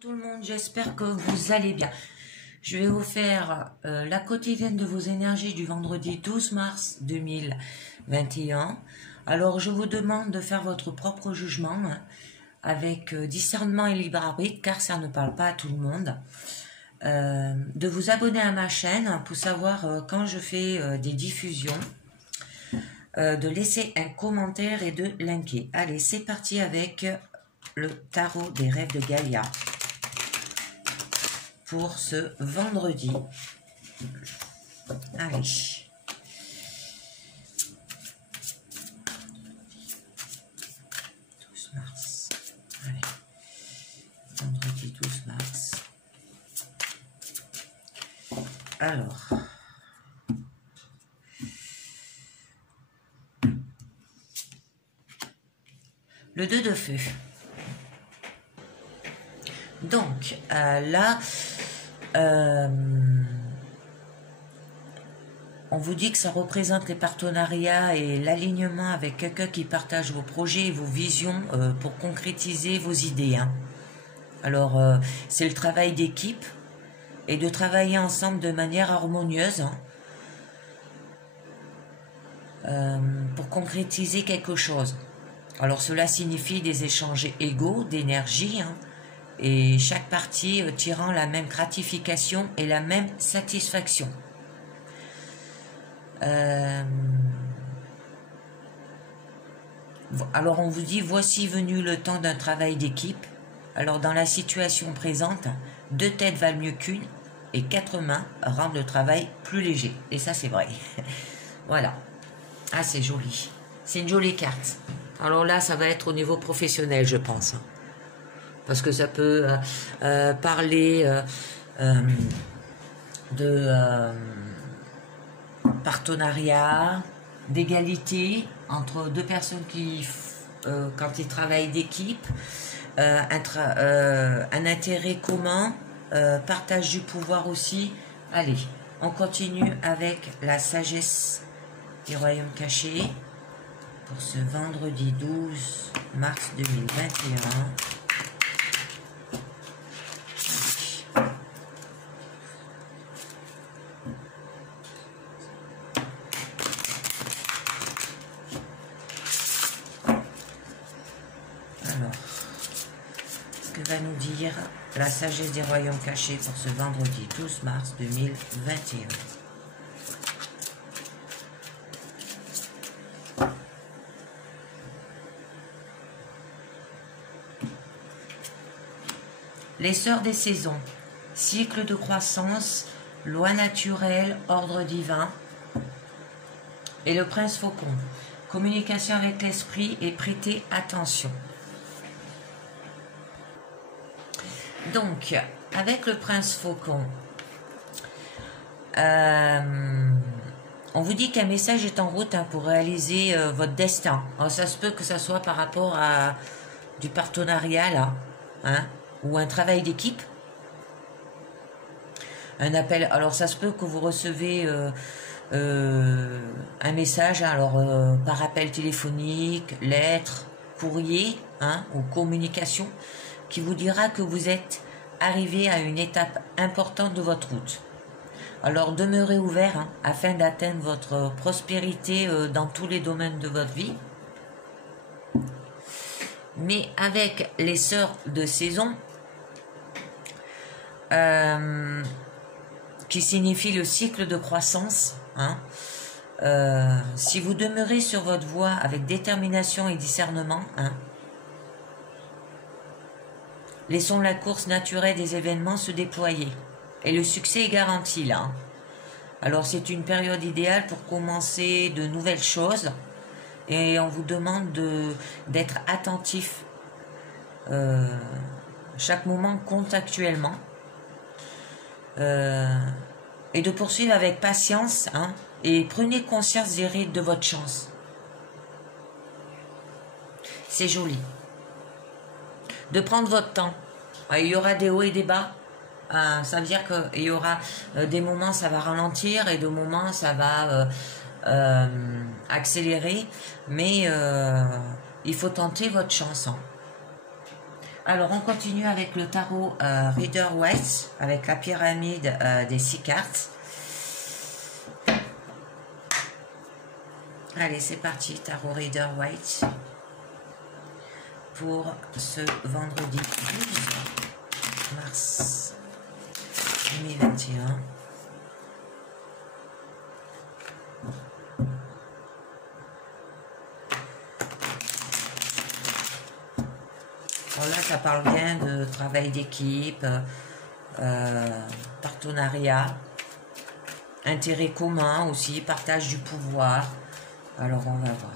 Tout le monde, j'espère que vous allez bien. Je vais vous faire la quotidienne de vos énergies du vendredi 12 mars 2021. Alors, je vous demande de faire votre propre jugement avec discernement et libre arbitre, car ça ne parle pas à tout le monde. De vous abonner à ma chaîne pour savoir quand je fais des diffusions. De laisser un commentaire et de liker. Allez, c'est parti avec le tarot des rêves de Gaïa pour ce vendredi. Allez. 12 mars. Allez. Vendredi 12 mars. Alors. Le 2 de feu. Donc, là, on vous dit que ça représente les partenariats et l'alignement avec quelqu'un qui partage vos projets et vos visions pour concrétiser vos idées. Hein. Alors, c'est le travail d'équipe et de travailler ensemble de manière harmonieuse pour concrétiser quelque chose. Alors, cela signifie des échanges égaux d'énergie, et chaque partie tirant la même gratification et la même satisfaction. Alors on vous dit, voici venu le temps d'un travail d'équipe. Alors dans la situation présente, 2 têtes valent mieux qu'une et 4 mains rendent le travail plus léger. Et ça c'est vrai. Voilà. Ah c'est joli. C'est une jolie carte. Alors là ça va être au niveau professionnel je pense. Parce que ça peut parler de partenariat, d'égalité entre deux personnes qui, quand ils travaillent d'équipe, un intérêt commun, partage du pouvoir aussi. Allez, on continue avec la sagesse du royaume caché pour ce vendredi 12 mars 2021. Va nous dire la sagesse des royaumes cachés pour ce vendredi 12 mars 2021. Les sœurs des saisons, cycle de croissance, loi naturelle, ordre divin. Et le prince faucon, communication avec l'esprit et prêter attention. Donc, avec le prince faucon, on vous dit qu'un message est en route pour réaliser votre destin. Alors, ça se peut que ça soit par rapport à du partenariat, là, ou un travail d'équipe. Un appel. Alors, ça se peut que vous recevez un message, alors par appel téléphonique, lettre, courrier, ou communication, qui vous dira que vous êtes arrivé à une étape importante de votre route. Alors demeurez ouvert afin d'atteindre votre prospérité dans tous les domaines de votre vie. Mais avec les sœurs de saison, qui signifie le cycle de croissance, si vous demeurez sur votre voie avec détermination et discernement, laissons la course naturelle des événements se déployer. Et le succès est garanti là. Alors c'est une période idéale pour commencer de nouvelles choses. Et on vous demande d'être attentif. Chaque moment compte actuellement. Et de poursuivre avec patience. Et prenez conscience des rites de votre chance. C'est joli. De prendre votre temps. Il y aura des hauts et des bas. Ça veut dire qu'il y aura des moments ça va ralentir et des moments ça va accélérer. Mais il faut tenter votre chance. Alors, on continue avec le tarot Rider-Waite, avec la pyramide des 6 cartes. Allez, c'est parti, tarot Rider-Waite, pour ce vendredi 12 mars 2021. Là, ça parle bien de travail d'équipe, partenariat, intérêt commun aussi, partage du pouvoir. Alors, on va voir.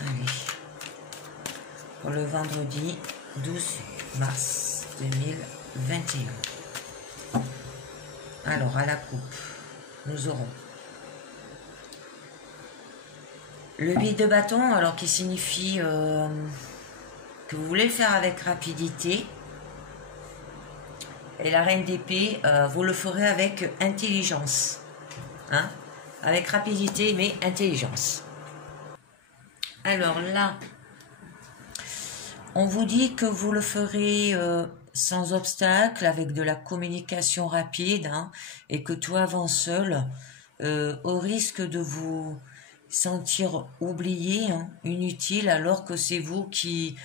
Allez. Pour le vendredi 12 mars 2021. Alors, à la coupe, nous aurons le 8 de bâton, alors qui signifie... que vous voulez le faire avec rapidité, et la reine d'épée, vous le ferez avec intelligence, hein, avec rapidité mais intelligence. Alors là, on vous dit que vous le ferez sans obstacle, avec de la communication rapide, hein, et que tout avance seul, au risque de vous sentir oublié, hein, inutile, alors que c'est vous qui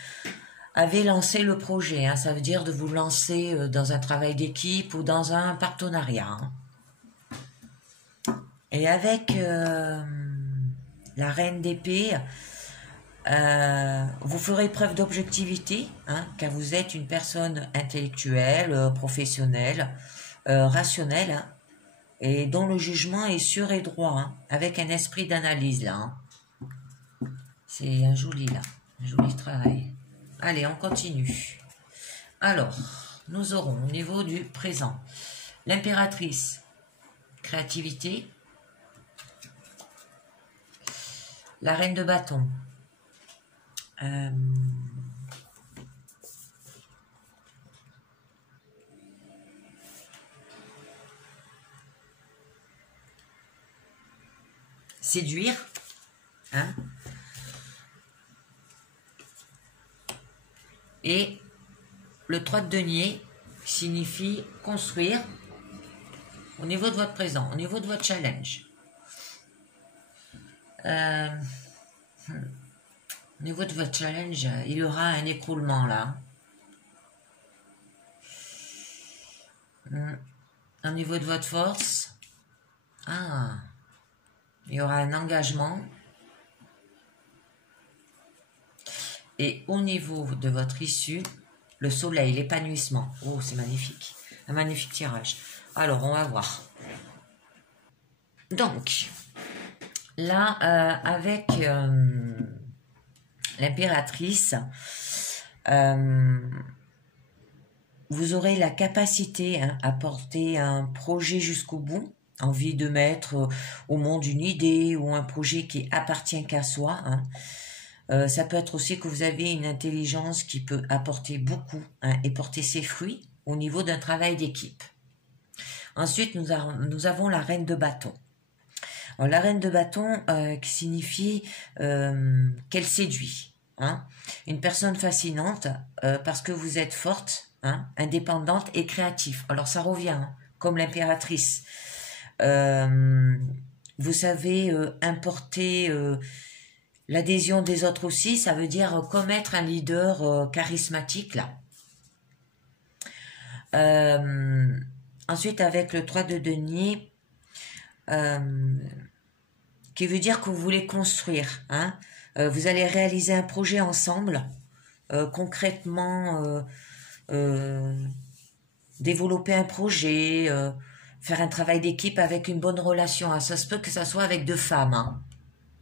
avez lancé le projet, hein. Ça veut dire de vous lancer dans un travail d'équipe ou dans un partenariat, hein. Et avec la reine d'épée, vous ferez preuve d'objectivité, hein, car vous êtes une personne intellectuelle, professionnelle, rationnelle, hein, et dont le jugement est sûr et droit, hein, avec un esprit d'analyse là, hein. C'est un joli travail. Allez, on continue. Alors, nous aurons au niveau du présent l'impératrice, créativité, la reine de bâton, séduire, hein, et le 3 de denier signifie construire au niveau de votre présent, au niveau de votre challenge. Au niveau de votre challenge, il y aura un écroulement là. Au niveau de votre force, il y aura un engagement. Et au niveau de votre issue, le soleil, l'épanouissement. Oh, c'est magnifique. Un magnifique tirage. Alors, on va voir. Donc, là, avec l'impératrice, vous aurez la capacité, hein, à porter un projet jusqu'au bout. Envie de mettre au monde une idée ou un projet qui appartient qu'à soi, hein. Ça peut être aussi que vous avez une intelligence qui peut apporter beaucoup, hein, et porter ses fruits au niveau d'un travail d'équipe. Ensuite, nous avons la reine de bâton. Alors, la reine de bâton qui signifie qu'elle séduit, hein. Une personne fascinante parce que vous êtes forte, hein, indépendante et créative. Alors ça revient, hein, comme l'impératrice. Vous savez importer... l'adhésion des autres aussi, ça veut dire comme être un leader charismatique là. Ensuite, avec le 3 de denier, qui veut dire que vous voulez construire, hein. Vous allez réaliser un projet ensemble, concrètement, développer un projet, faire un travail d'équipe avec une bonne relation, hein. Ça se peut que ça soit avec 2 femmes, hein.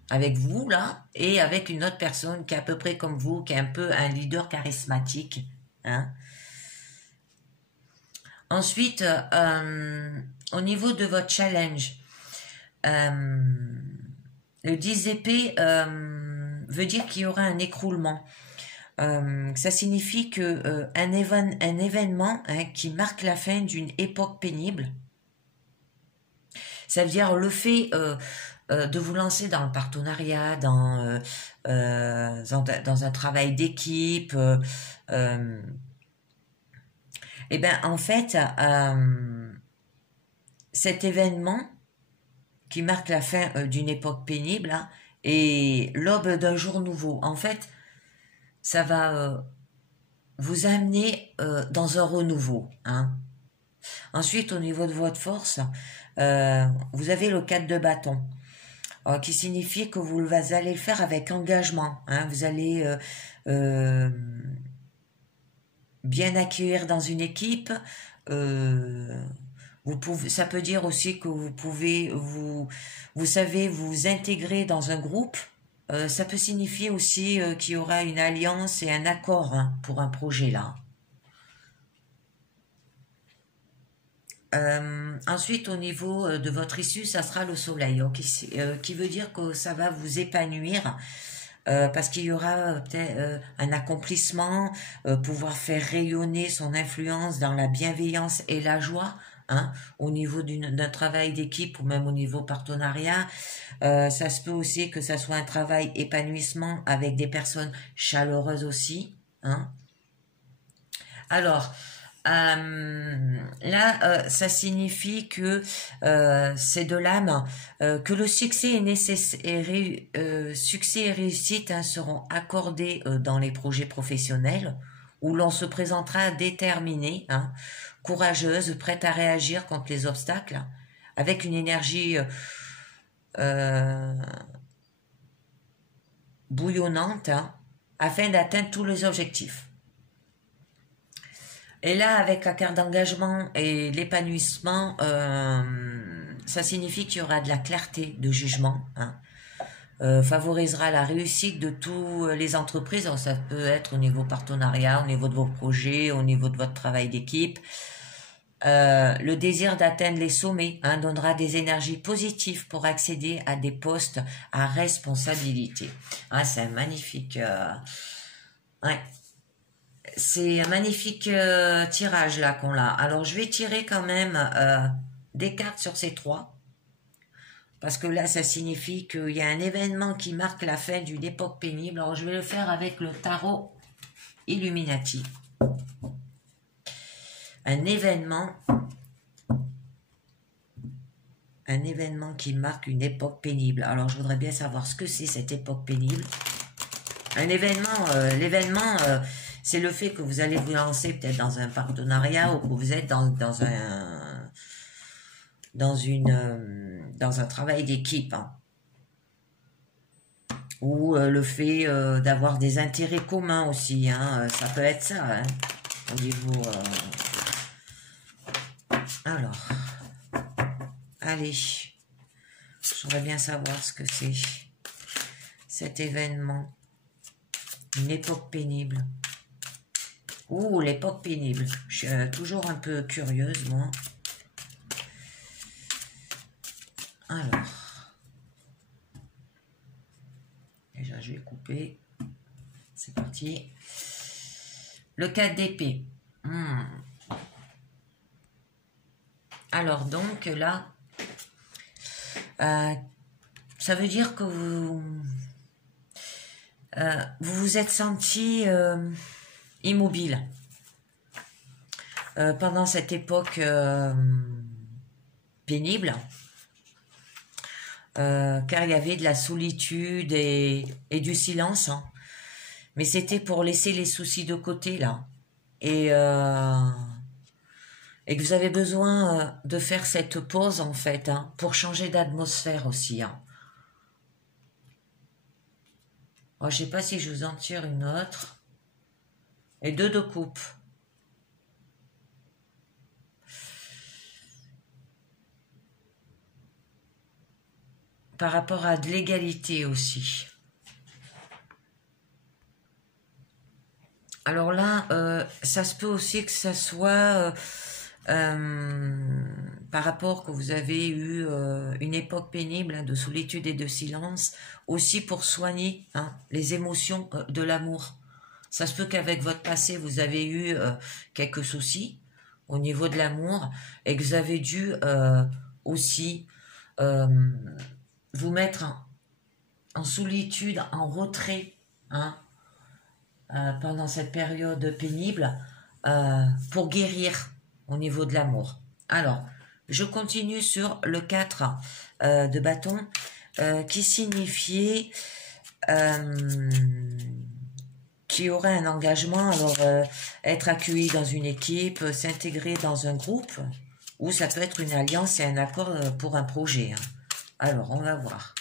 Avec vous, là, et avec une autre personne qui est à peu près comme vous, qui est un peu un leader charismatique, hein. Ensuite, au niveau de votre challenge, le 10 d'épée veut dire qu'il y aura un écroulement. Ça signifie que un événement, hein, qui marque la fin d'une époque pénible, ça veut dire le fait de vous lancer dans le partenariat, dans un travail d'équipe. Et ben en fait, cet événement qui marque la fin d'une époque pénible hein, et l'aube d'un jour nouveau. En fait, ça va vous amener dans un renouveau. Hein. Ensuite, au niveau de votre force, vous avez le 4 de bâton, qui signifie que vous allez le faire avec engagement. Hein. Vous allez bien accueillir dans une équipe. Ça peut dire aussi que vous pouvez, vous savez vous intégrer dans un groupe. Ça peut signifier aussi qu'il y aura une alliance et un accord hein, pour un projet là. Ensuite, au niveau de votre issue, ça sera le soleil, qui veut dire que ça va vous épanouir parce qu'il y aura peut-être un accomplissement, pouvoir faire rayonner son influence dans la bienveillance et la joie. Hein, au niveau d'un travail d'équipe ou même au niveau partenariat. Ça se peut aussi que ça soit un travail épanouissement avec des personnes chaleureuses aussi. Hein. Alors, là, ça signifie que c'est de l'âme, que le succès est nécessaire, succès et réussite hein, seront accordés dans les projets professionnels où l'on se présentera déterminé, hein, courageuse, prête à réagir contre les obstacles, avec une énergie bouillonnante, hein, afin d'atteindre tous les objectifs. Et là, avec la carte d'engagement et l'épanouissement, ça signifie qu'il y aura de la clarté de jugement, hein, favorisera la réussite de toutes les entreprises. Alors, ça peut être au niveau partenariat, au niveau de vos projets, au niveau de votre travail d'équipe. Le désir d'atteindre les sommets hein, donnera des énergies positives pour accéder à des postes à responsabilité. Ah, c'est un magnifique... ouais. C'est un magnifique tirage là qu'on a. Alors, je vais tirer quand même des cartes sur ces trois. Parce que là, ça signifie qu'il y a un événement qui marque la fin d'une époque pénible. Alors, je vais le faire avec le tarot Illuminati. Un événement qui marque une époque pénible. Alors, je voudrais bien savoir ce que c'est cette époque pénible. Un événement, l'événement, c'est le fait que vous allez vous lancer peut-être dans un partenariat ou que vous êtes dans un travail d'équipe. Hein. Ou le fait d'avoir des intérêts communs aussi. Hein, ça peut être ça, hein, au niveau... Alors, allez, j'aimerais bien savoir ce que c'est, cet événement, une époque pénible. Ouh, l'époque pénible, je suis toujours un peu curieuse, moi. Alors, déjà je vais couper, c'est parti. Le 4 d'épée. Alors donc là, ça veut dire que vous vous êtes senti immobile pendant cette époque pénible, car il y avait de la solitude et du silence, hein. Mais c'était pour laisser les soucis de côté là, et que vous avez besoin de faire cette pause en fait, hein, pour changer d'atmosphère aussi. Hein. Oh, je ne sais pas si je vous en tire une autre. Et 2 de coupe. Par rapport à de l'égalité aussi. Alors là, ça se peut aussi que ça soit... par rapport que vous avez eu une époque pénible hein, de solitude et de silence, aussi pour soigner hein, les émotions de l'amour. Ça se peut qu'avec votre passé, vous avez eu quelques soucis au niveau de l'amour et que vous avez dû aussi vous mettre en solitude, en retrait, hein, pendant cette période pénible, pour guérir au niveau de l'amour. Alors, je continue sur le 4 de bâton, qui signifiait qu'il y aurait un engagement, alors être accueilli dans une équipe, s'intégrer dans un groupe, ou ça peut être une alliance et un accord pour un projet. Hein. Alors, on va voir.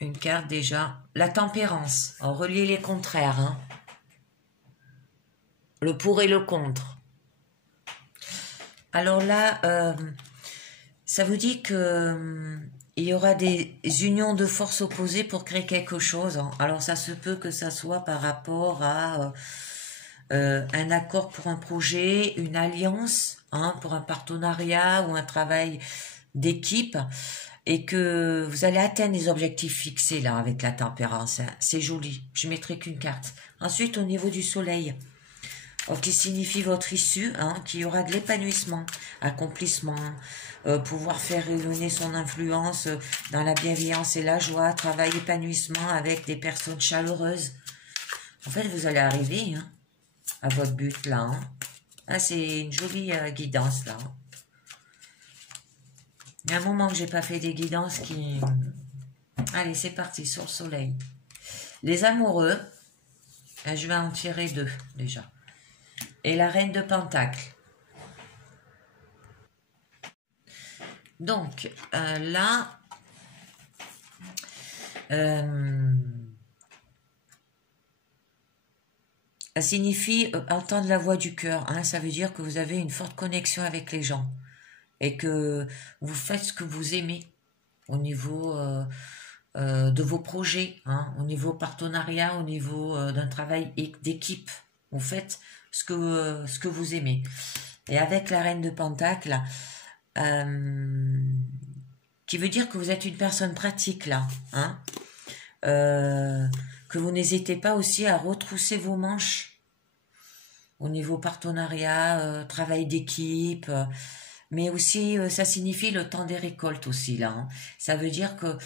Une carte déjà. La tempérance. On relie les contraires. Hein. Le pour et le contre. Alors là, ça vous dit que il y aura des unions de forces opposées pour créer quelque chose. Hein. Alors ça se peut que ça soit par rapport à un accord pour un projet, une alliance, hein, pour un partenariat ou un travail d'équipe, et que vous allez atteindre les objectifs fixés là avec la tempérance. Hein. C'est joli. Je mettrai qu'une carte. Ensuite, au niveau du soleil, qui signifie votre issue, hein, qu'il y aura de l'épanouissement, accomplissement, pouvoir faire rayonner son influence dans la bienveillance et la joie, travail, épanouissement avec des personnes chaleureuses. En fait, vous allez arriver hein, à votre but là. Hein. Ah, c'est une jolie guidance là. Il y a un moment que j'ai pas fait des guidances qui... Allez, c'est parti, sur le soleil. Les amoureux, je vais en tirer 2 déjà. Et la reine de Pentacle. Donc, là, ça signifie entendre la voix du cœur. Hein, ça veut dire que vous avez une forte connexion avec les gens et que vous faites ce que vous aimez au niveau de vos projets, hein, au niveau partenariat, au niveau d'un travail d'équipe. Vous faites ce que vous aimez. Et avec la reine de Pentacle, qui veut dire que vous êtes une personne pratique là, hein, que vous n'hésitez pas aussi à retrousser vos manches au niveau partenariat, travail d'équipe, mais aussi ça signifie le temps des récoltes aussi là. Hein. Ça veut dire que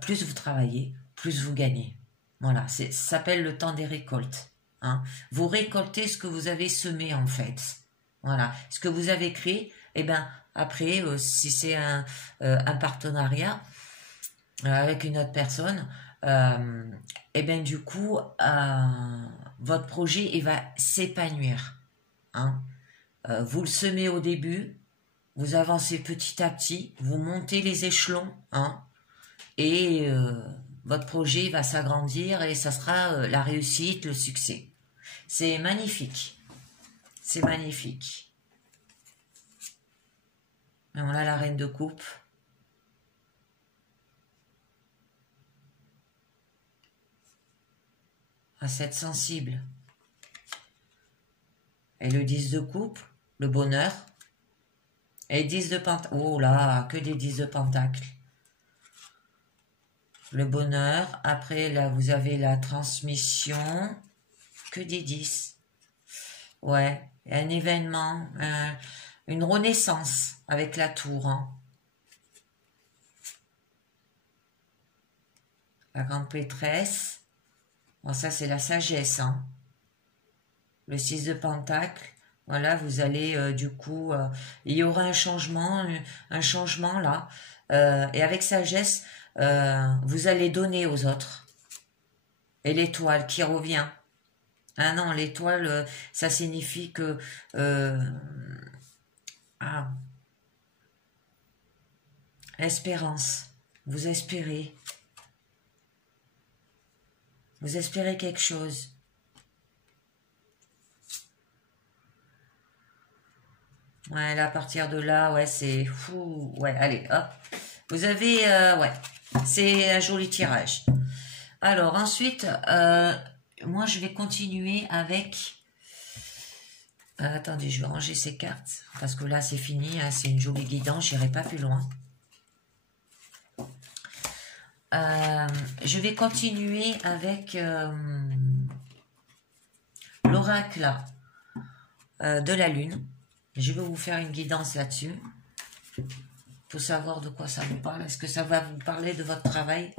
plus vous travaillez, plus vous gagnez. Voilà, ça s'appelle le temps des récoltes. Hein. Vous récoltez ce que vous avez semé en fait. Voilà, ce que vous avez créé, et ben après, si c'est un partenariat avec une autre personne, et bien du coup, votre projet il va s'épanouir. Hein. Vous le semez au début, vous avancez petit à petit, vous montez les échelons, hein, et votre projet va s'agrandir et ça sera la réussite, le succès. C'est magnifique. C'est magnifique. Et on a la reine de coupe. À cette sensible. Et le 10 de coupe, le bonheur. Et 10 de pentacle. Oh là, que des 10 de pentacle. Le bonheur. Après, là, vous avez la transmission. Que des 10. Ouais, un événement, une renaissance avec la tour. Hein. La grande prêtresse. Bon, ça, c'est la sagesse. Hein. Le 6 de pentacle. Voilà, vous allez, du coup, il y aura un changement là. Et avec sagesse, vous allez donner aux autres. Et l'étoile qui revient. Ah non, l'étoile, ça signifie que... espérance. Vous espérez. Vous espérez quelque chose. Ouais, là, à partir de là, ouais, c'est fou. Ouais, allez, hop. Vous avez... ouais, c'est un joli tirage. Alors, ensuite... moi, je vais continuer avec... attendez, je vais ranger ces cartes. Parce que là, c'est fini. Hein, c'est une jolie guidance. Je n'irai pas plus loin. Je vais continuer avec l'oracle de la lune. Je vais vous faire une guidance là-dessus. Pour savoir de quoi ça vous parle. Est-ce que ça va vous parler de votre travail?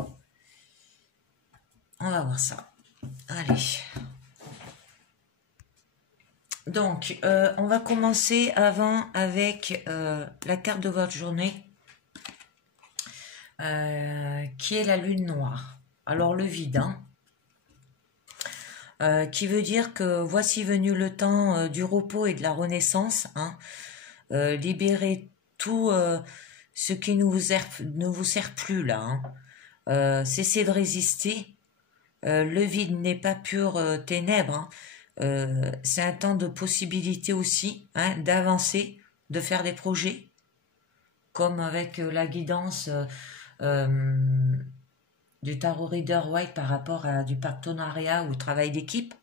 On va voir ça. Allez. Donc, on va commencer avant avec la carte de votre journée, qui est la lune noire. Alors, le vide, hein, qui veut dire que voici venu le temps du repos et de la renaissance. Hein, libérez tout ce qui ne vous sert plus là. Hein. Cessez de résister. Le vide n'est pas pure ténèbres. Hein. C'est un temps de possibilité aussi, hein, d'avancer, de faire des projets, comme avec la guidance du Tarot Reader White par rapport à du partenariat ou travail d'équipe.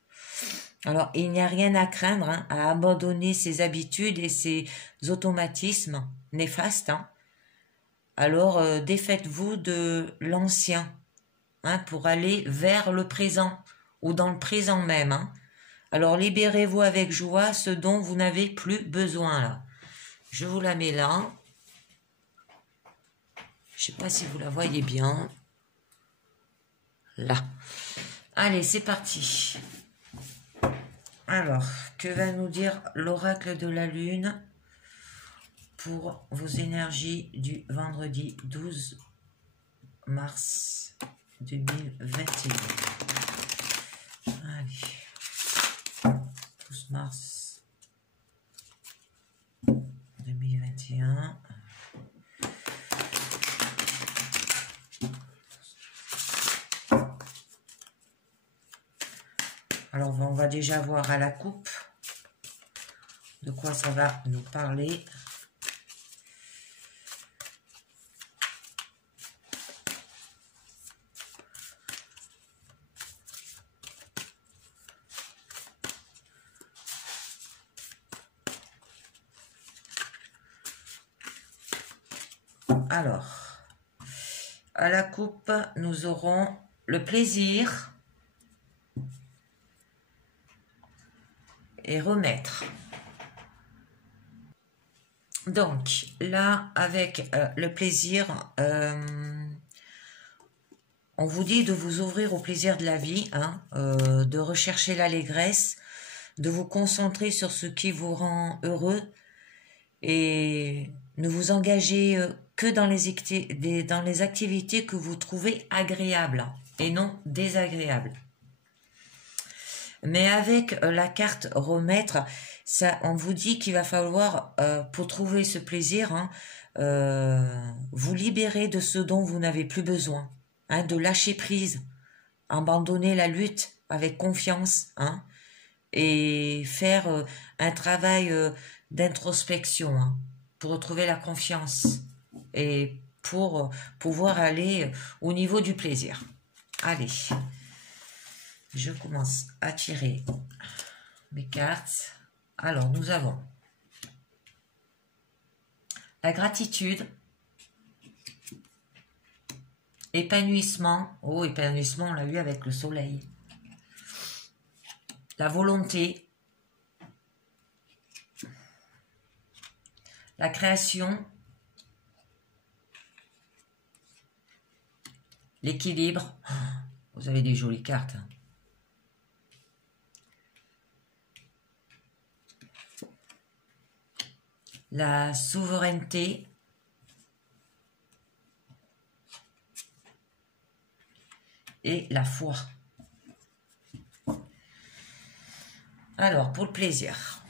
Alors, il n'y a rien à craindre, hein, à abandonner ses habitudes et ses automatismes néfastes. Hein. Alors, défaites-vous de l'ancien, hein, pour aller vers le présent ou dans le présent même. Hein. Alors, libérez-vous avec joie ce dont vous n'avez plus besoin là. Je vous la mets là. Je ne sais pas si vous la voyez bien. Là. Allez, c'est parti. Alors, que va nous dire l'oracle de la lune pour vos énergies du vendredi 12 mars 2021. Allez. 12 mars 2021. Alors, on va déjà voir à la coupe de quoi ça va nous parler. Alors, à la coupe, nous aurons le plaisir et remettre. Donc, là, avec le plaisir, on vous dit de vous ouvrir au plaisir de la vie, hein, de rechercher l'allégresse, de vous concentrer sur ce qui vous rend heureux et ne vous engagez que dans les activités que vous trouvez agréables et non désagréables. Mais avec la carte remettre, ça, on vous dit qu'il va falloir, pour trouver ce plaisir, hein, vous libérer de ce dont vous n'avez plus besoin, hein, de lâcher prise, abandonner la lutte avec confiance, hein, et faire un travail d'introspection, hein, pour retrouver la confiance et pour pouvoir aller au niveau du plaisir. Allez, je commence à tirer mes cartes. Alors, nous avons la gratitude, épanouissement. Oh, épanouissement, on l'a eu avec le soleil. La volonté, la création, l'équilibre. Vous avez des jolies cartes. Hein. La souveraineté, et la foi. Alors, pour le plaisir.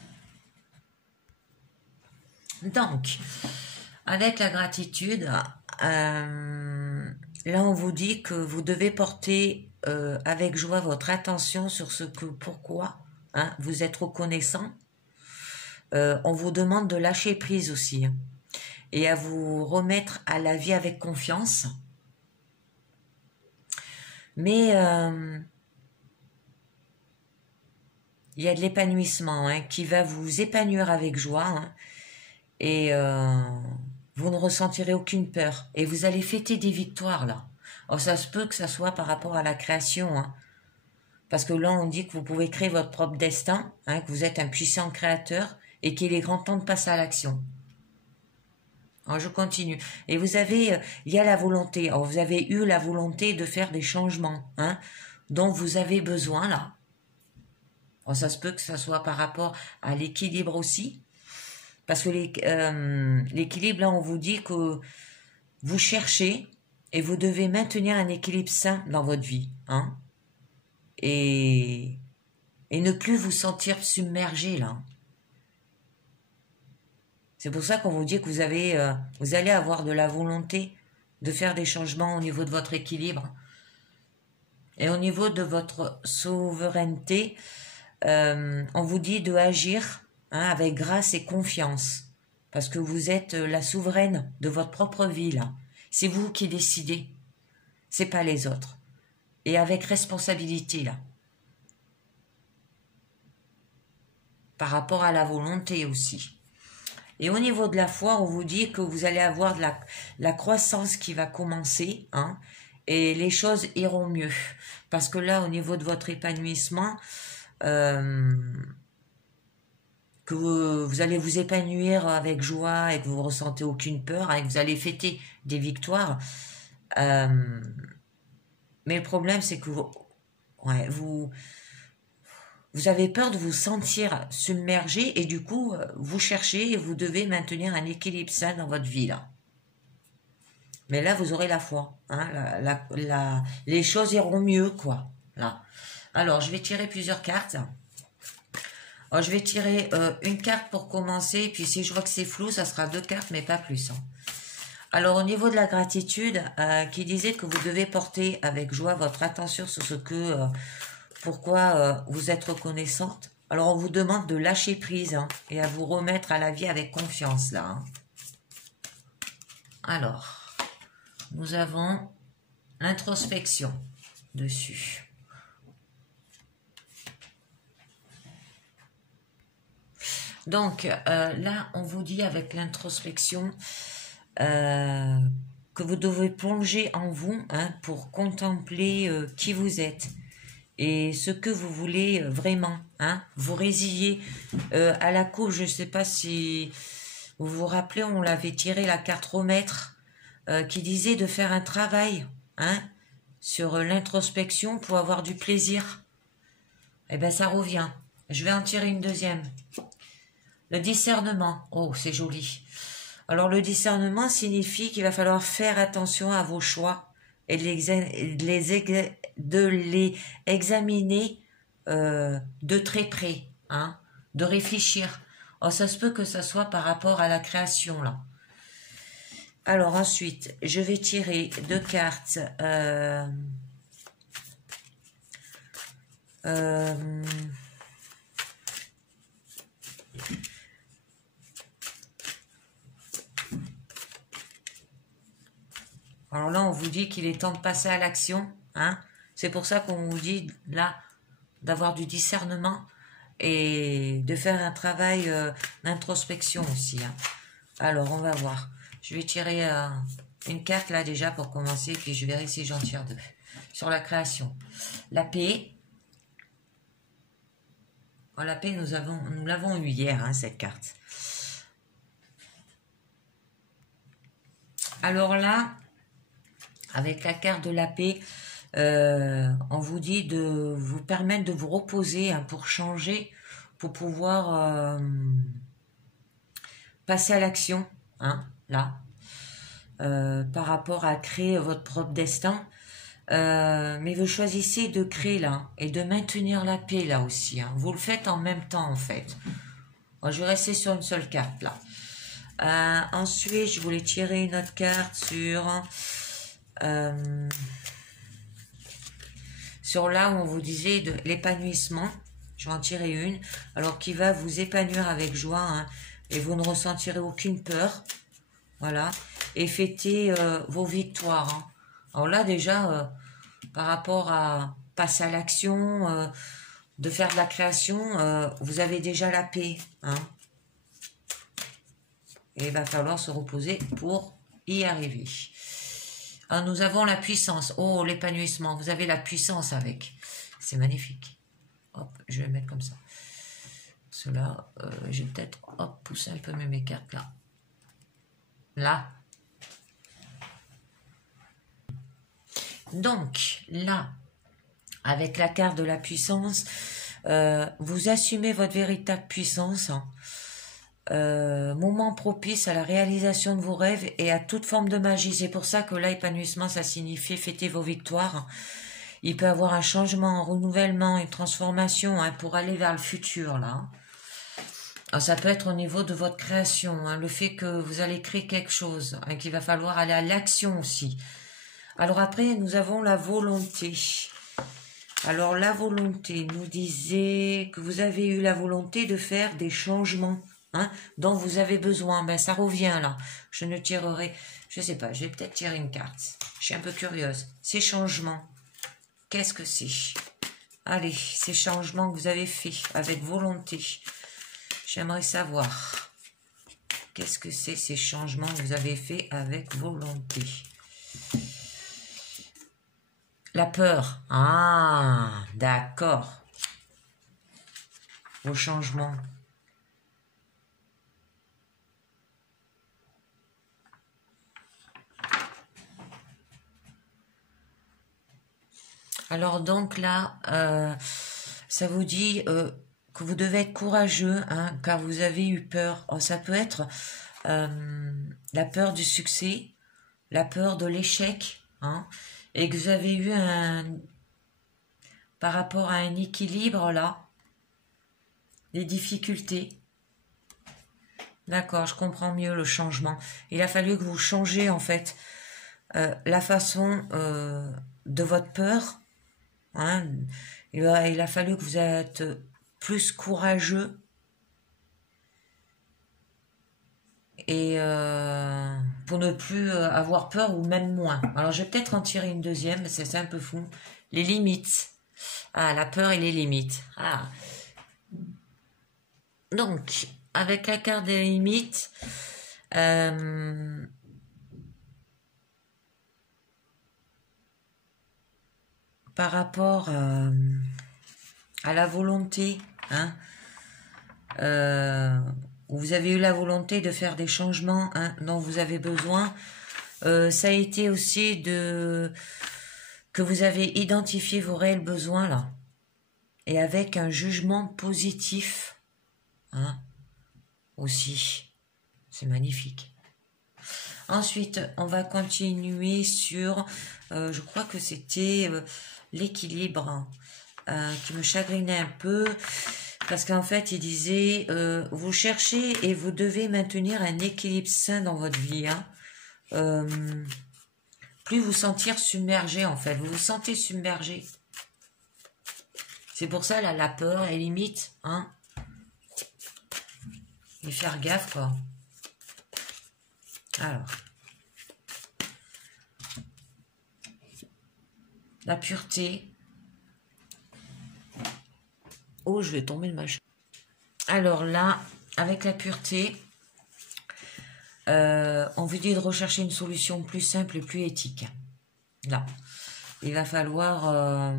Donc, avec la gratitude, là on vous dit que vous devez porter avec joie votre attention sur ce que, pourquoi, hein, vous êtes reconnaissant. On vous demande de lâcher prise aussi, hein, et à vous remettre à la vie avec confiance. Mais il y a de l'épanouissement, hein, qui va vous épanouir avec joie, hein, et vous ne ressentirez aucune peur. Et vous allez fêter des victoires là. Alors ça se peut que ça soit par rapport à la création, hein, parce que là on dit que vous pouvez créer votre propre destin, hein, que vous êtes un puissant créateur et qu'il est grand temps de passer à l'action. Alors, je continue. Et vous avez, il y a la volonté. Alors, vous avez eu la volonté de faire des changements, hein, dont vous avez besoin, là. Alors, ça se peut que ça soit par rapport à l'équilibre aussi. Parce que l'équilibre, là, on vous dit que vous cherchez et vous devez maintenir un équilibre sain dans votre vie, hein. Et ne plus vous sentir submergé, là. C'est pour ça qu'on vous dit que vous allez avoir de la volonté de faire des changements au niveau de votre équilibre. Et au niveau de votre souveraineté, on vous dit de agir, hein, avec grâce et confiance. Parce que vous êtes la souveraine de votre propre vie, là. C'est vous qui décidez. C'est pas les autres. Et avec responsabilité, là. Par rapport à la volonté aussi. Et au niveau de la foi, on vous dit que vous allez avoir de la croissance qui va commencer, hein, et les choses iront mieux. Parce que là, au niveau de votre épanouissement, que vous allez vous épanouir avec joie et que vous ressentez aucune peur, et que vous allez fêter des victoires. Mais le problème, c'est que vous avez peur de vous sentir submergé et du coup, vous cherchez et vous devez maintenir un équilibre sain dans votre vie, là. Mais là, vous aurez la foi, hein, les choses iront mieux, quoi, là. Alors, je vais tirer plusieurs cartes. Alors, je vais tirer une carte pour commencer, puis si je vois que c'est flou, ça sera 2 cartes, mais pas plus, hein. Alors, au niveau de la gratitude, qui disait que vous devez porter avec joie votre attention sur ce que... pourquoi vous êtes reconnaissante. Alors, on vous demande de lâcher prise, hein, et à vous remettre à la vie avec confiance, là, hein. Alors, nous avons l'introspection dessus. Donc, là, on vous dit avec l'introspection que vous devez plonger en vous, hein, pour contempler qui vous êtes et ce que vous voulez vraiment, hein. Vous résiliez à la coupe, je ne sais pas si vous vous rappelez, on l'avait tiré la carte remettre qui disait de faire un travail, hein, sur l'introspection pour avoir du plaisir. Eh bien, ça revient. Je vais en tirer une deuxième. Le discernement. Oh, c'est joli. Alors, le discernement signifie qu'il va falloir faire attention à vos choix et de les examiner de très près, hein, de réfléchir. Oh, ça se peut que ça soit par rapport à la création, là. Alors, ensuite, je vais tirer 2 cartes. Alors là, on vous dit qu'il est temps de passer à l'action, hein. C'est pour ça qu'on vous dit, là, d'avoir du discernement et de faire un travail d'introspection aussi, hein. Alors, on va voir. Je vais tirer une carte, là, déjà, pour commencer, puis je verrai si j'en tire 2. Sur la création. La paix. Oh, la paix, nous l'avons eu hier, hein, cette carte. Alors là, avec la carte de la paix, on vous dit de vous permettre de vous reposer, hein, pour changer, pour pouvoir passer à l'action, hein, là, par rapport à créer votre propre destin. Mais vous choisissez de créer là et de maintenir la paix là aussi, hein. Vous le faites en même temps en fait. Bon, je vais rester sur une seule carte là. Ensuite, je voulais tirer une autre carte sur là où on vous disait de l'épanouissement. Je vais en tirer une. Alors qui va vous épanouir avec joie, hein, et vous ne ressentirez aucune peur. Voilà. Et fêter vos victoires, hein. Alors là déjà, par rapport à passer à l'action, de faire de la création, vous avez déjà la paix, hein. Et il va falloir se reposer pour y arriver. Alors, nous avons la puissance. Oh, l'épanouissement. Vous avez la puissance avec. C'est magnifique. Hop, je vais mettre comme ça. Cela, je vais peut-être pousser un peu mes cartes là. Là. Donc, là, avec la carte de la puissance, vous assumez votre véritable puissance. Moment propice à la réalisation de vos rêves et à toute forme de magie. C'est pour ça que là, épanouissement, ça signifie fêter vos victoires. Il peut y avoir un changement, un renouvellement, une transformation pour aller vers le futur, là. Alors, ça peut être au niveau de votre création, le fait que vous allez créer quelque chose, qu'il va falloir aller à l'action aussi. Alors après, nous avons la volonté. Alors la volonté nous disait que vous avez eu la volonté de faire des changements dont vous avez besoin. Ben ça revient là. Je ne tirerai, je sais pas, je vais peut-être tirer une carte. Je suis un peu curieuse. Ces changements, qu'est-ce que c'est? Allez, ces changements que vous avez faits avec volonté. J'aimerais savoir. Qu'est-ce que c'est ces changements que vous avez faits avec volonté? La peur. Ah, d'accord. Vos changements. Alors donc là, ça vous dit que vous devez être courageux, car vous avez eu peur. Oh, ça peut être la peur du succès, la peur de l'échec, et que vous avez eu par rapport à un équilibre là, des difficultés. D'accord, je comprends mieux le changement. Il a fallu que vous changez en fait la façon de votre peur. Il a fallu que vous êtes plus courageux et pour ne plus avoir peur ou même moins. Alors je vais peut-être en tirer une deuxième, mais c'est un peu fou. Les limites. Ah, la peur et les limites. Ah. Donc, avec la carte des limites, par rapport à la volonté, où vous avez eu la volonté de faire des changements dont vous avez besoin, ça a été aussi que vous avez identifié vos réels besoins là, et avec un jugement positif, aussi, c'est magnifique. Ensuite, on va continuer sur, je crois que c'était l'équilibre qui me chagrinait un peu, parce qu'en fait, il disait, vous cherchez et vous devez maintenir un équilibre sain dans votre vie. Plus vous sentir submergé, en fait. Vous vous sentez submergé. C'est pour ça, là, la peur, les limites, et faire gaffe, quoi. Alors. La pureté. Oh, je vais tomber le machin. Alors là, avec la pureté, on vous dit de rechercher une solution plus simple et plus éthique. Là, il va falloir...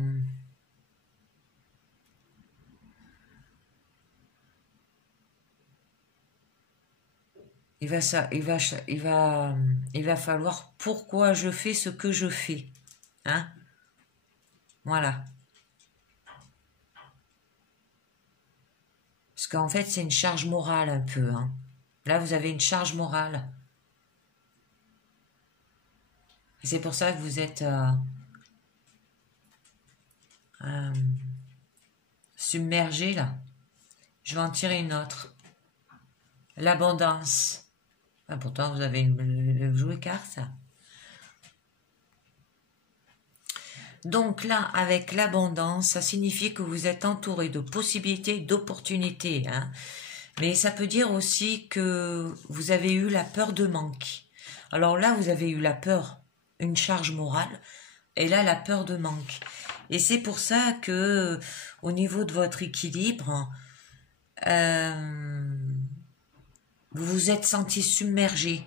il va falloir pourquoi je fais ce que je fais. Voilà. Parce qu'en fait, c'est une charge morale un peu. Là, vous avez une charge morale. Et c'est pour ça que vous êtes submergé, là. Je vais en tirer une autre. L'abondance. Pourtant, vous avez une jolie carte, ça. Donc là, avec l'abondance, ça signifie que vous êtes entouré de possibilités, d'opportunités. Mais ça peut dire aussi que vous avez eu la peur de manque. Alors là, vous avez eu la peur, une charge morale, et là, la peur de manque. Et c'est pour ça que, au niveau de votre équilibre, vous vous êtes senti submergé.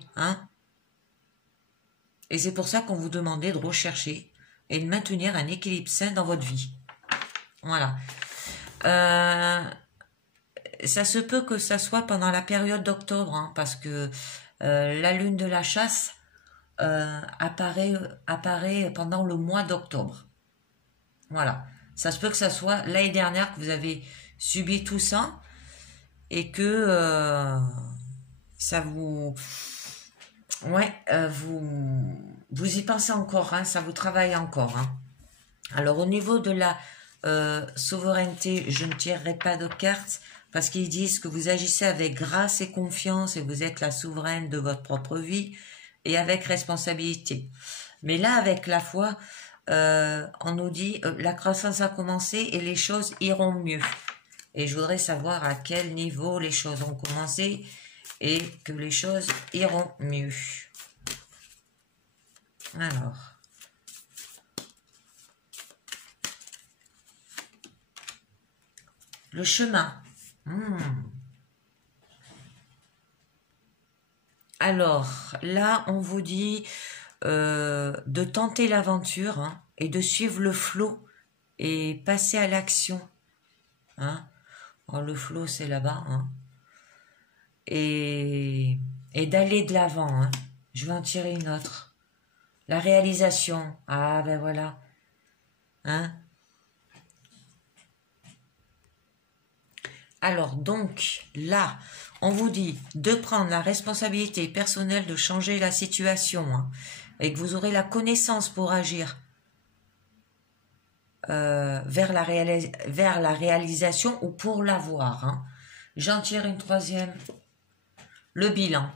Et c'est pour ça qu'on vous demandait de rechercher et de maintenir un équilibre sain dans votre vie. Voilà. Ça se peut que ça soit pendant la période d'octobre, parce que La lune de la chasse apparaît pendant le mois d'octobre. Voilà. Ça se peut que ça soit l'année dernière que vous avez subi tout ça et que ça vous... Ouais, vous y pensez encore, hein, ça vous travaille encore. Hein. Alors au niveau de la souveraineté, je ne tirerai pas de cartes parce qu'ils disent que vous agissez avec grâce et confiance et vous êtes la souveraine de votre propre vie et avec responsabilité. Mais là, avec la foi, on nous dit la croissance a commencé et les choses iront mieux. Et je voudrais savoir à quel niveau les choses ont commencé et que les choses iront mieux. Alors. Le chemin. Alors, là, on vous dit de tenter l'aventure hein, et de suivre le flot et passer à l'action. Hein. Oh, le flot, c'est là-bas. Hein. Et d'aller de l'avant. Hein. Je vais en tirer une autre. La réalisation. Ah, ben voilà. Hein. Alors, donc, là, on vous dit de prendre la responsabilité personnelle de changer la situation hein, et que vous aurez la connaissance pour agir vers la réalisation ou pour l'avoir. Hein. J'en tire une troisième. Le bilan.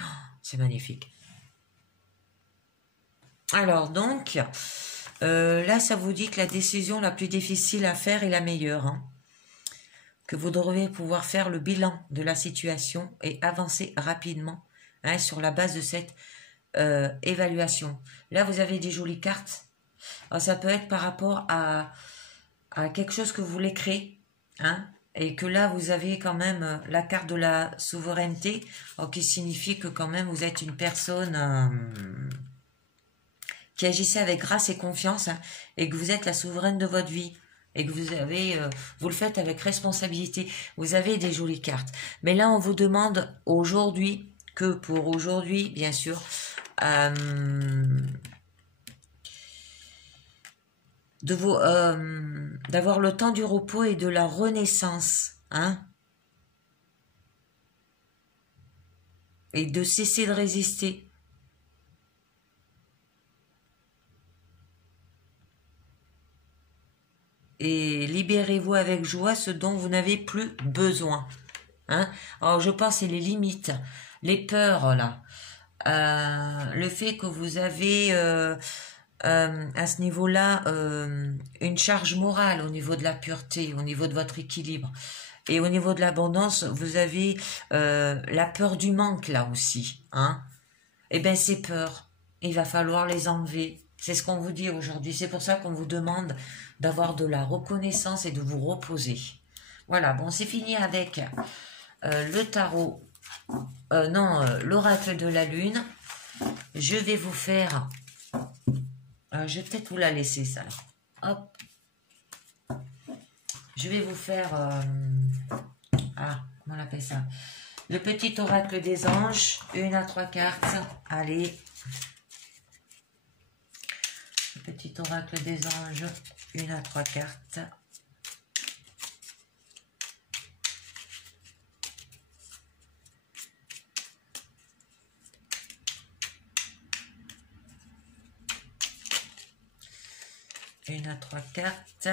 Oh, c'est magnifique. Alors, donc, là, ça vous dit que la décision la plus difficile à faire est la meilleure. Hein. Que vous devez pouvoir faire le bilan de la situation et avancer rapidement hein, sur la base de cette évaluation. Là, vous avez des jolies cartes. Alors, ça peut être par rapport à quelque chose que vous voulez créer. Hein, et que là, vous avez quand même la carte de la souveraineté, qui signifie que quand même vous êtes une personne qui agissait avec grâce et confiance hein, et que vous êtes la souveraine de votre vie. Et que vous le faites avec responsabilité. Vous avez des jolies cartes. Mais là, on vous demande aujourd'hui, que pour aujourd'hui, bien sûr, d'avoir le temps du repos et de la renaissance. Hein, et de cesser de résister. Et libérez-vous avec joie ce dont vous n'avez plus besoin. Hein. Alors je pense c'est les limites, les peurs là, le fait que vous avez à ce niveau-là une charge morale au niveau de la pureté, au niveau de votre équilibre. Et au niveau de l'abondance, vous avez la peur du manque là aussi. Hein. Et bien ces peurs, il va falloir les enlever. C'est ce qu'on vous dit aujourd'hui. C'est pour ça qu'on vous demande d'avoir de la reconnaissance et de vous reposer. Voilà, bon, c'est fini avec le tarot. L'oracle de la lune. Je vais vous faire... je vais peut-être vous la laisser, ça. Hop. Je vais vous faire... comment on appelle ça? Le petit oracle des anges. 1 à 3 cartes. Allez. Petit oracle des anges, 1 à 3 cartes. Une à 3 cartes.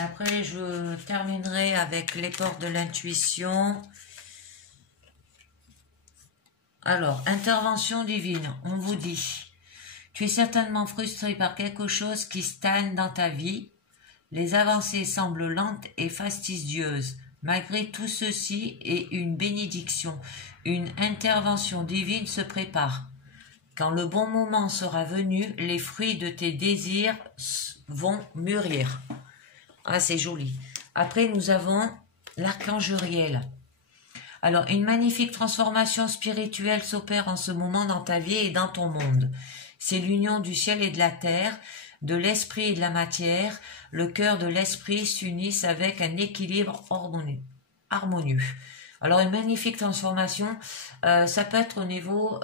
Après, je terminerai avec les portes de l'intuition. Alors, intervention divine, on vous dit. Tu es certainement frustré par quelque chose qui stagne dans ta vie. Les avancées semblent lentes et fastidieuses. Malgré tout ceci et une bénédiction, une intervention divine se prépare. Quand le bon moment sera venu, les fruits de tes désirs vont mûrir. Ah, c'est joli. Après, nous avons l'archange Uriel. Alors, une magnifique transformation spirituelle s'opère en ce moment dans ta vie et dans ton monde. C'est l'union du ciel et de la terre, de l'esprit et de la matière. Le cœur de l'esprit s'unissent avec un équilibre harmonieux. Alors, une magnifique transformation, ça peut être au niveau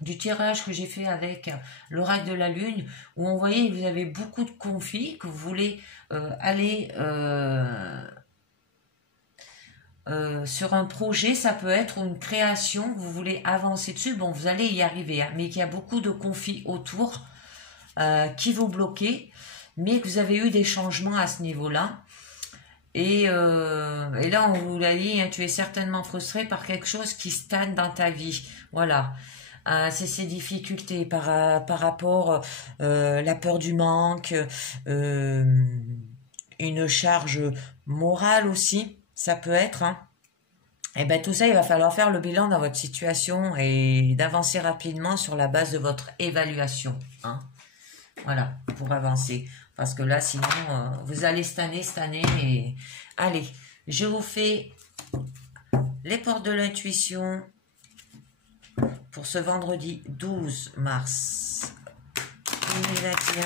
du tirage que j'ai fait avec l'oracle de la lune, où on voyait que vous avez beaucoup de conflits, que vous voulez aller sur un projet, ça peut être une création, vous voulez avancer dessus, bon vous allez y arriver, hein, mais qu'il y a beaucoup de conflits autour qui vous bloquez, mais que vous avez eu des changements à ce niveau-là. Et là, on vous l'a dit, hein, tu es certainement frustré par quelque chose qui stagne dans ta vie. Voilà. C'est ces difficultés par rapport la peur du manque, une charge morale aussi, ça peut être. Hein. Et bien tout ça, il va falloir faire le bilan dans votre situation et d'avancer rapidement sur la base de votre évaluation. Hein. Voilà, pour avancer. Parce que là, sinon, vous allez stanner. Et... Allez, je vous fais les portes de l'intuition pour ce vendredi 12 mars 2021.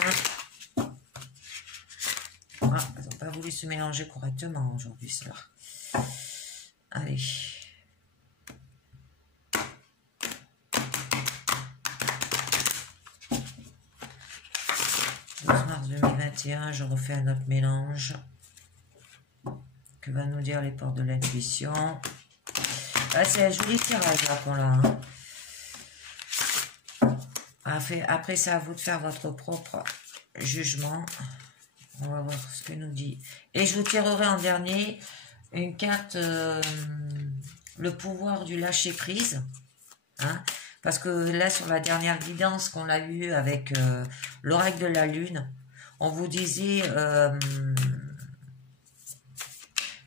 Ah, ils n'ont pas voulu se mélanger correctement aujourd'hui, cela. Allez. 12 mars 2021, je refais un autre mélange. Que va nous dire les portes de l'intuition? Ah, c'est un joli tirage là qu'on a. Hein. Après, c'est à vous de faire votre propre jugement. On va voir ce que nous dit. Et je vous tirerai en dernier une carte, le pouvoir du lâcher prise. Hein, parce que là, sur la dernière guidance qu'on a eue avec l'oracle de la lune, on vous disait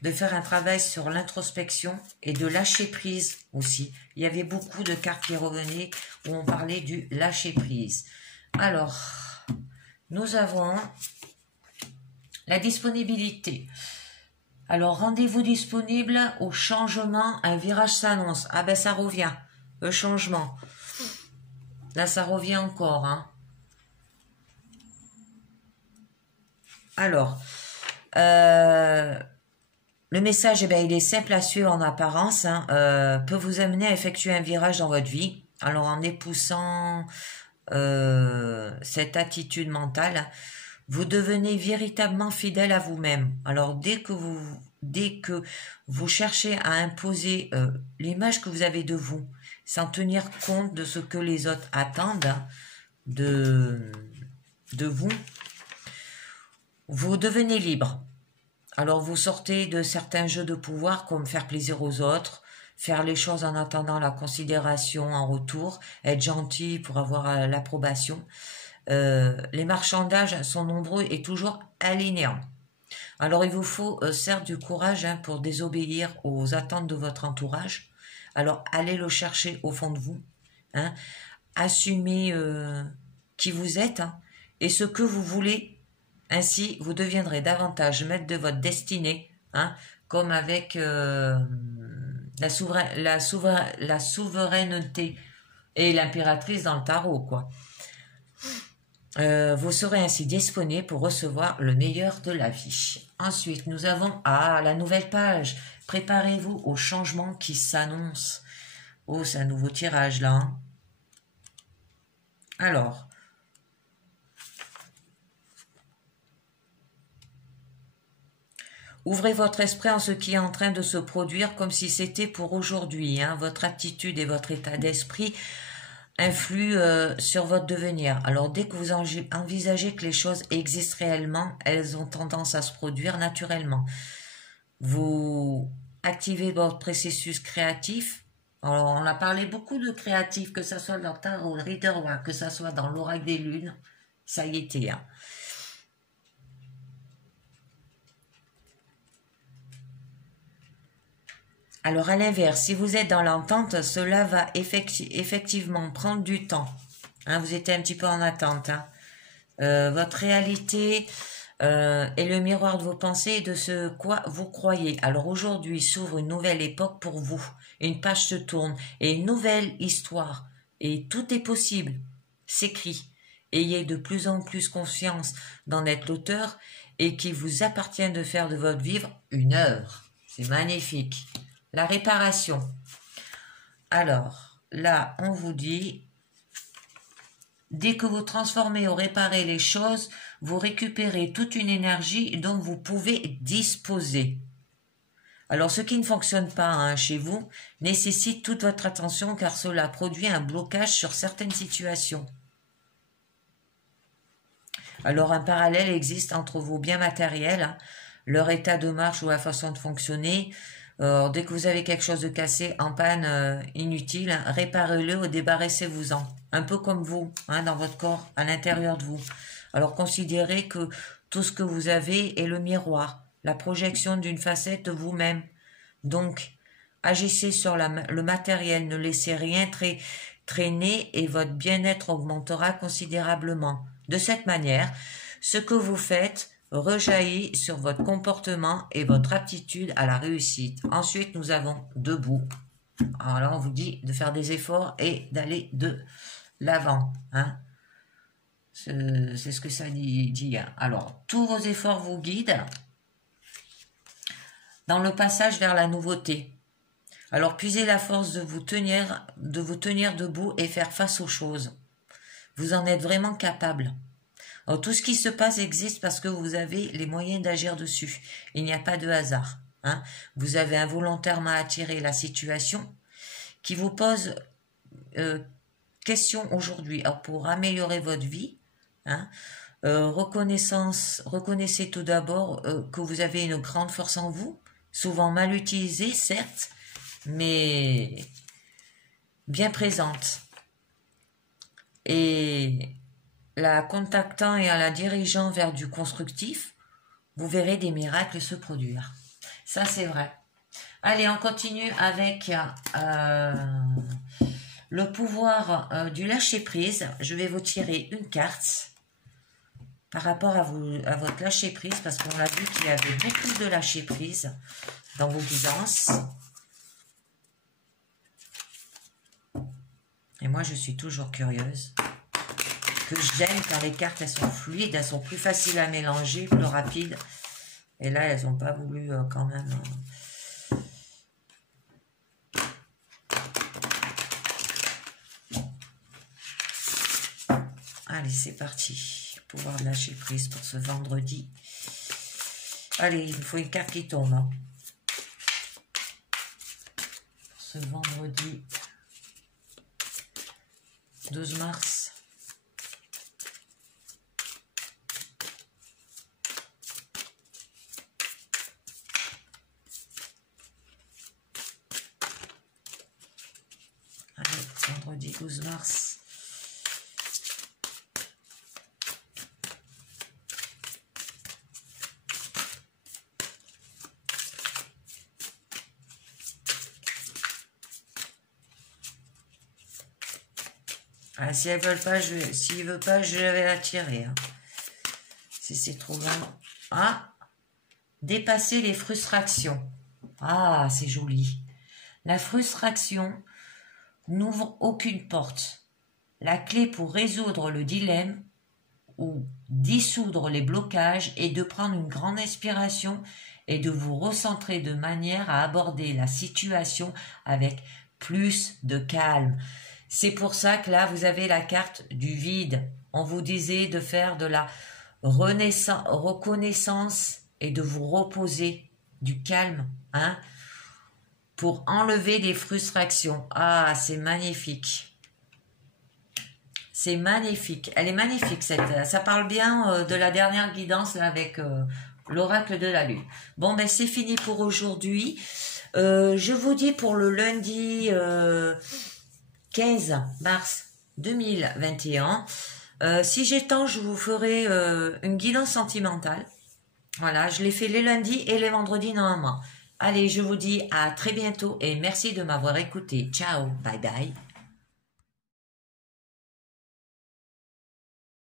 de faire un travail sur l'introspection et de lâcher prise aussi. Il y avait beaucoup de cartes qui revenaient où on parlait du lâcher prise. Alors, nous avons la disponibilité. Alors, rendez-vous disponible au changement, un virage s'annonce. Ah ben, ça revient, le changement. Là, ça revient encore. Hein. Alors, le message, eh ben, il est simple à suivre en apparence, hein, peut vous amener à effectuer un virage dans votre vie. Alors, en époussant cette attitude mentale, vous devenez véritablement fidèle à vous-même. Alors, dès que vous cherchez à imposer l'image que vous avez de vous, sans tenir compte de ce que les autres attendent de vous, vous devenez libre. Alors, vous sortez de certains jeux de pouvoir, comme faire plaisir aux autres, faire les choses en attendant la considération en retour, être gentil pour avoir l'approbation. Les marchandages sont nombreux et toujours aliénants. Alors, il vous faut certes du courage hein, pour désobéir aux attentes de votre entourage. Alors, allez le chercher au fond de vous. Hein. Assumez qui vous êtes hein, et ce que vous voulez. Ainsi, vous deviendrez davantage maître de votre destinée, hein, comme avec la souveraineté et l'impératrice dans le tarot, quoi. Vous serez ainsi disposé pour recevoir le meilleur de la vie. Ensuite, nous avons la nouvelle page. Préparez-vous au changement qui s'annonce. Oh, c'est un nouveau tirage là. Hein. Alors, ouvrez votre esprit en ce qui est en train de se produire comme si c'était pour aujourd'hui. Hein. Votre attitude et votre état d'esprit influent sur votre devenir. Alors, dès que vous envisagez que les choses existent réellement, elles ont tendance à se produire naturellement. Vous activez votre processus créatif. Alors, on a parlé beaucoup de créatif, que ce soit dans le tarot, le Rider Waite, que ce soit dans l'oracle des lunes. Ça y était, hein. Alors, à l'inverse, si vous êtes dans l'entente, cela va effectivement prendre du temps. Hein, vous êtes un petit peu en attente. Hein. Votre réalité est le miroir de vos pensées et de ce quoi vous croyez. Alors aujourd'hui s'ouvre une nouvelle époque pour vous. Une page se tourne et une nouvelle histoire. Et tout est possible. S'écrit. Ayez de plus en plus confiance d'en être l'auteur et qu'il vous appartient de faire de votre vivre une œuvre. C'est magnifique. La réparation. Alors, là, on vous dit, dès que vous transformez ou réparez les choses, vous récupérez toute une énergie dont vous pouvez disposer. Alors, ce qui ne fonctionne pas chez vous nécessite toute votre attention car cela produit un blocage sur certaines situations. Alors, un parallèle existe entre vos biens matériels, leur état de marche ou la façon de fonctionner. Dès que vous avez quelque chose de cassé, en panne, inutile, réparez-le ou débarrassez-vous-en. Un peu comme vous, dans votre corps, à l'intérieur de vous. Alors, considérez que tout ce que vous avez est le miroir, la projection d'une facette de vous-même. Donc, agissez sur le matériel, ne laissez rien traîner et votre bien-être augmentera considérablement. De cette manière, ce que vous faites rejaillit sur votre comportement et votre aptitude à la réussite. Ensuite, nous avons debout. Alors là, on vous dit de faire des efforts et d'aller de l'avant. C'est ce que ça dit. Alors, tous vos efforts vous guident dans le passage vers la nouveauté. Alors, puisez la force de vous tenir debout et faire face aux choses. Vous en êtes vraiment capable. Alors, tout ce qui se passe existe parce que vous avez les moyens d'agir dessus. Il n'y a pas de hasard. Vous avez involontairement attiré la situation qui vous pose question aujourd'hui. Alors, pour améliorer votre vie, reconnaissez tout d'abord que vous avez une grande force en vous, souvent mal utilisée, certes, mais bien présente. Et la contactant et en la dirigeant vers du constructif, vous verrez des miracles se produire. Ça, c'est vrai. Allez, on continue avec le pouvoir du lâcher-prise. Je vais vous tirer une carte par rapport à votre lâcher-prise, parce qu'on a vu qu'il y avait beaucoup de lâcher-prise dans vos guidances. Et moi, je suis toujours curieuse. Que j'aime quand les cartes, elles sont fluides, elles sont plus faciles à mélanger, plus rapides. Et là, elles n'ont pas voulu quand même... Allez, c'est parti. Pouvoir de lâcher prise pour ce vendredi. Allez, il me faut une carte qui tombe. Pour ce vendredi 12 mars. Vendredi 12 mars. Ah, si elles veulent pas, s'ils veulent pas, je vais la tirer. Si c'est trop long. Dépasser les frustrations. Ah, c'est joli. La frustration n'ouvre aucune porte. La clé pour résoudre le dilemme ou dissoudre les blocages est de prendre une grande inspiration et de vous recentrer de manière à aborder la situation avec plus de calme. C'est pour ça que là, vous avez la carte du vide. On vous disait de faire de la reconnaissance et de vous reposer, du calme, pour enlever des frustrations. Ah, c'est magnifique. C'est magnifique. Elle est magnifique, ça parle bien de la dernière guidance là, avec l'oracle de la lune. Bon, ben c'est fini pour aujourd'hui. Je vous dis pour le lundi 15 mars 2021. Si j'ai temps, je vous ferai une guidance sentimentale. Voilà, je l'ai fait les lundis et les vendredis normalement. Allez, je vous dis à très bientôt et merci de m'avoir écouté. Ciao, bye bye.